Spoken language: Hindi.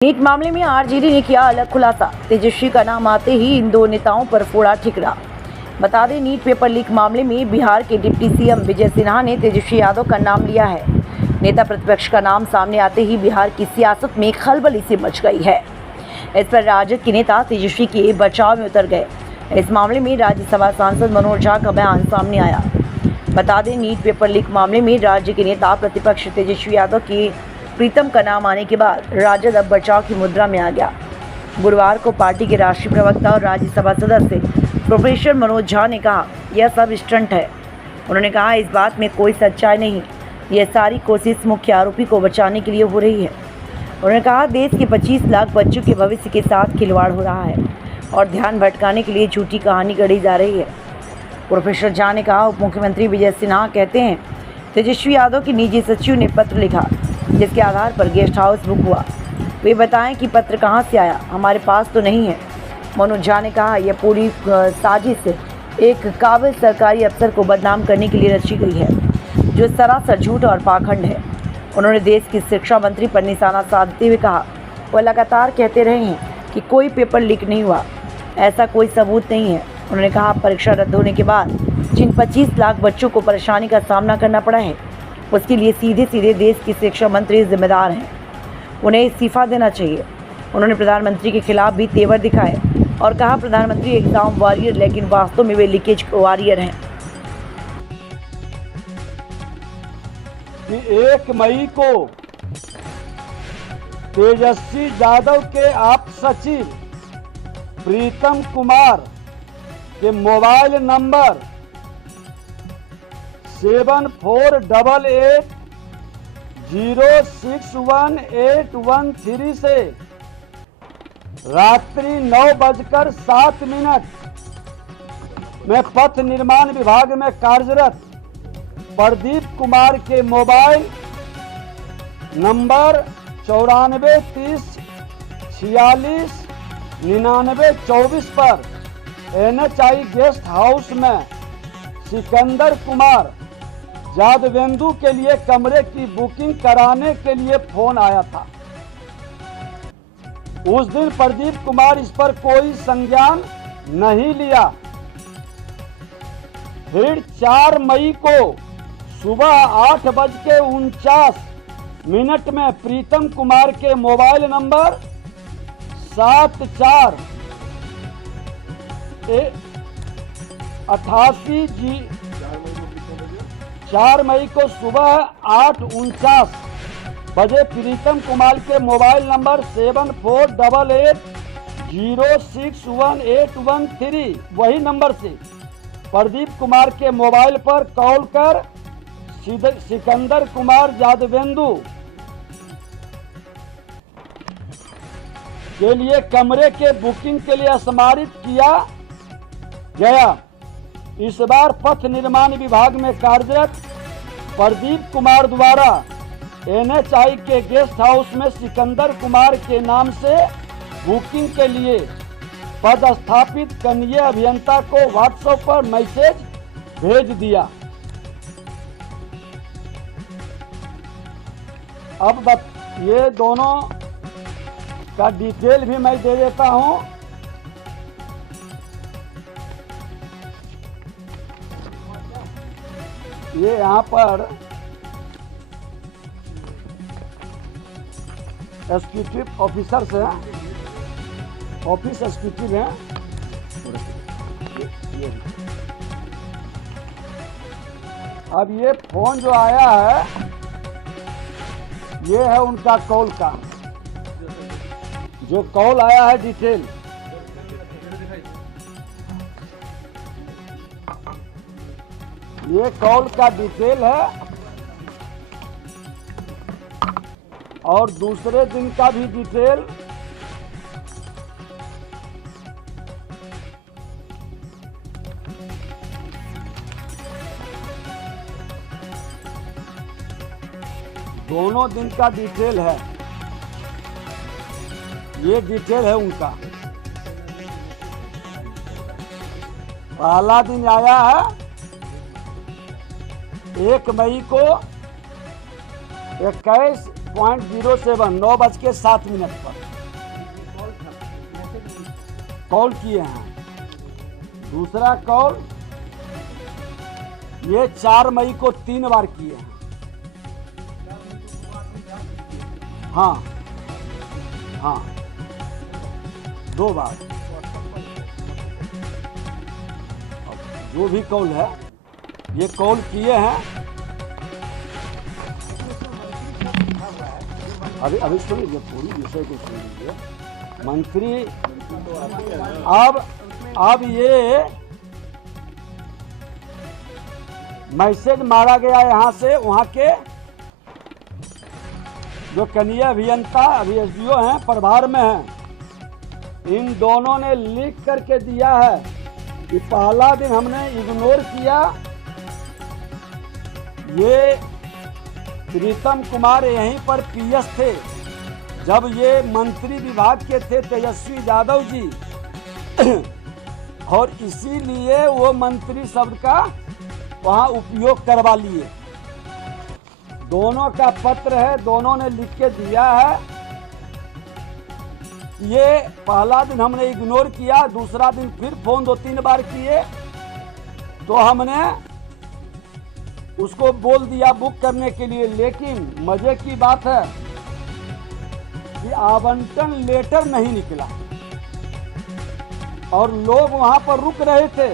नीट मामले में आरजेडी ने किया अलग खुलासा। तेजस्वी का नाम आते ही इन दो नेताओं पर फोड़ा ठिकरा। बता दें, नीट पेपर लीक मामले में बिहार के डिप्टी सीएम विजय सिन्हा ने तेजस्वी यादव का नाम लिया है। नेता प्रतिपक्ष का नाम सामने आते ही बिहार की सियासत में खलबली सी मच गई है। इस पर राजद के नेता तेजस्वी के बचाव में उतर गए। इस मामले में राज्यसभा सांसद मनोज झा का बयान सामने आया। बता दें, नीट पेपर लीक मामले में राज्य के नेता प्रतिपक्ष तेजस्वी यादव की प्रीतम का नाम आने के बाद राजद अब बचाव की मुद्रा में आ गया। गुरुवार को पार्टी के राष्ट्रीय प्रवक्ता और राज्यसभा सदस्य प्रोफेसर मनोज झा ने कहा, यह सब स्टंट है। उन्होंने कहा, इस बात में कोई सच्चाई नहीं, यह सारी कोशिश मुख्य आरोपी को बचाने के लिए हो रही है। उन्होंने कहा, देश के 25 लाख बच्चों के भविष्य के साथ खिलवाड़ हो रहा है और ध्यान भटकाने के लिए झूठी कहानी गढ़ी जा रही है। प्रोफेसर झा ने कहा, उप मुख्यमंत्री विजय सिन्हा कहते हैं, तेजस्वी यादव की निजी सचिव ने पत्र लिखा जिसके आधार पर गेस्ट हाउस बुक हुआ। वे बताएं कि पत्र कहां से आया, हमारे पास तो नहीं है। मनोज झा ने कहा, यह पूरी साजिश एक काबिल सरकारी अफसर को बदनाम करने के लिए रची गई है, जो सरासर झूठ और पाखंड है। उन्होंने देश की शिक्षा मंत्री पर निशाना साधते हुए कहा, वह लगातार कहते रहे हैं कि कोई पेपर लीक नहीं हुआ, ऐसा कोई सबूत नहीं है। उन्होंने कहा, परीक्षा रद्द होने के बाद जिन 25 लाख बच्चों को परेशानी का सामना करना पड़ा है, उसके लिए सीधे सीधे देश की शिक्षा मंत्री जिम्मेदार हैं, उन्हें इस्तीफा देना चाहिए। उन्होंने प्रधानमंत्री के खिलाफ भी तेवर दिखाए और कहा, प्रधानमंत्री एग्जाम वॉरियर, लेकिन वास्तव में वे लीकेज वॉरियर हैं। 1 मई को तेजस्वी यादव के आप सचिव प्रीतम कुमार के मोबाइल नंबर 7488061813 से रात्रि 9:07 में पथ निर्माण विभाग में कार्यरत प्रदीप कुमार के मोबाइल नंबर 9430469924 पर NHI गेस्ट हाउस में सिकंदर कुमार यादवेंदु के लिए कमरे की बुकिंग कराने के लिए फोन आया था। उस दिन प्रदीप कुमार इस पर कोई संज्ञान नहीं लिया। फिर 4 मई को सुबह 8:49 में प्रीतम कुमार के मोबाइल नंबर 4 मई को सुबह 8:49 बजे प्रीतम कुमार के मोबाइल नंबर 7488061813 वही नंबर से प्रदीप कुमार के मोबाइल पर कॉल कर सिकंदर कुमार यादवेंदु के लिए कमरे के बुकिंग के लिए स्मारित किया गया। इस बार पथ निर्माण विभाग में कार्यरत प्रदीप कुमार द्वारा NHI के गेस्ट हाउस में सिकंदर कुमार के नाम से बुकिंग के लिए पदस्थापित कनीय अभियंता को व्हाट्सएप पर मैसेज भेज दिया। अब ये दोनों का डिटेल भी मैं दे देता हूं। ये यहाँ पर एग्जीक्यूटिव ऑफिसर्स हैं, ऑफिस एग्जीक्यूटिव हैं। अब ये फोन जो आया है, ये है उनका कॉल का जो कॉल आया है डिटेल। ये कॉल का डिटेल है और दूसरे दिन का भी डिटेल। दोनों दिन का डिटेल है। ये डिटेल है उनका। पहला दिन आया है 1 मई को 21:07 9:07 पर कॉल किए हैं। दूसरा कॉल ये 4 मई को 3 बार किए हैं। हाँ हाँ, 2 बार। जो भी कॉल है ये कॉल किए हैं। अभी सुन लीजिए, पूरी विषय को सुन लीजिए। मंत्री अब ये मैसेज मारा गया यहाँ से, वहाँ के जो कनीय अभियंता अभी एसडीओ हैं, प्रभार में हैं, इन दोनों ने लिख करके दिया है कि पहला दिन हमने इग्नोर किया। ये प्रीतम कुमार यहीं पर पीएस थे जब ये मंत्री विभाग के थे, तेजस्वी यादव जी, और इसीलिए वो मंत्री शब्द का वहाँ उपयोग करवा लिए। दोनों का पत्र है, दोनों ने लिख के दिया है। ये पहला दिन हमने इग्नोर किया, दूसरा दिन फिर फोन 2-3 बार किए तो हमने उसको बोल दिया बुक करने के लिए। लेकिन मजे की बात है कि आवंटन लेटर नहीं निकला और लोग वहां पर रुक रहे थे।